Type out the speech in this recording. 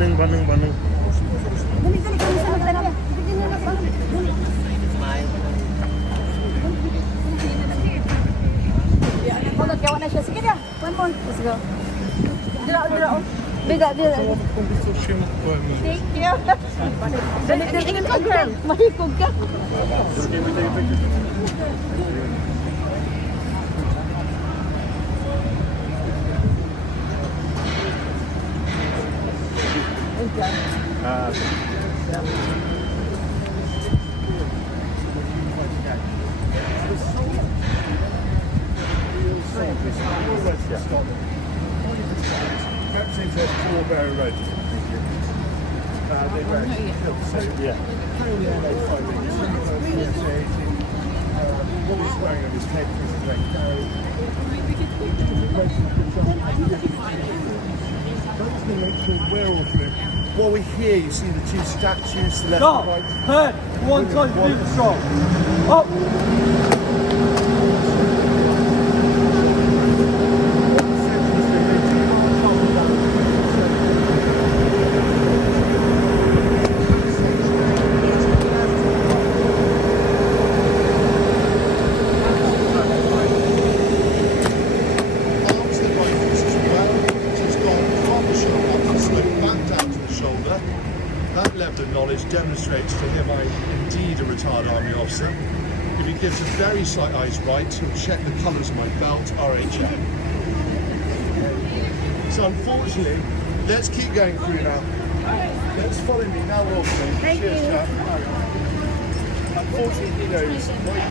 Bandeng. Dali, kami sa magtanong. Dali na lang, bang. Dali. Hold on, gawa na siya. Sige na. One more. Let's go. Dila. Bida. Thank you. Dali ka, girl. Mahikog ka. Captain's head four-barrel red. They're very skilled, so yeah. What he's wearing on his head is a great carry. We're all through. While we're here, you see the two statues, the left and right. Head, one touch, deep strong. Up. That level of knowledge demonstrates to him I'm indeed a retired army officer. If he gives a very slight eyes right, he'll check the colours of my belt, RHM. So unfortunately, let's keep going through now. Let's follow me now, Wilson. Thank you. Unfortunately, he knows.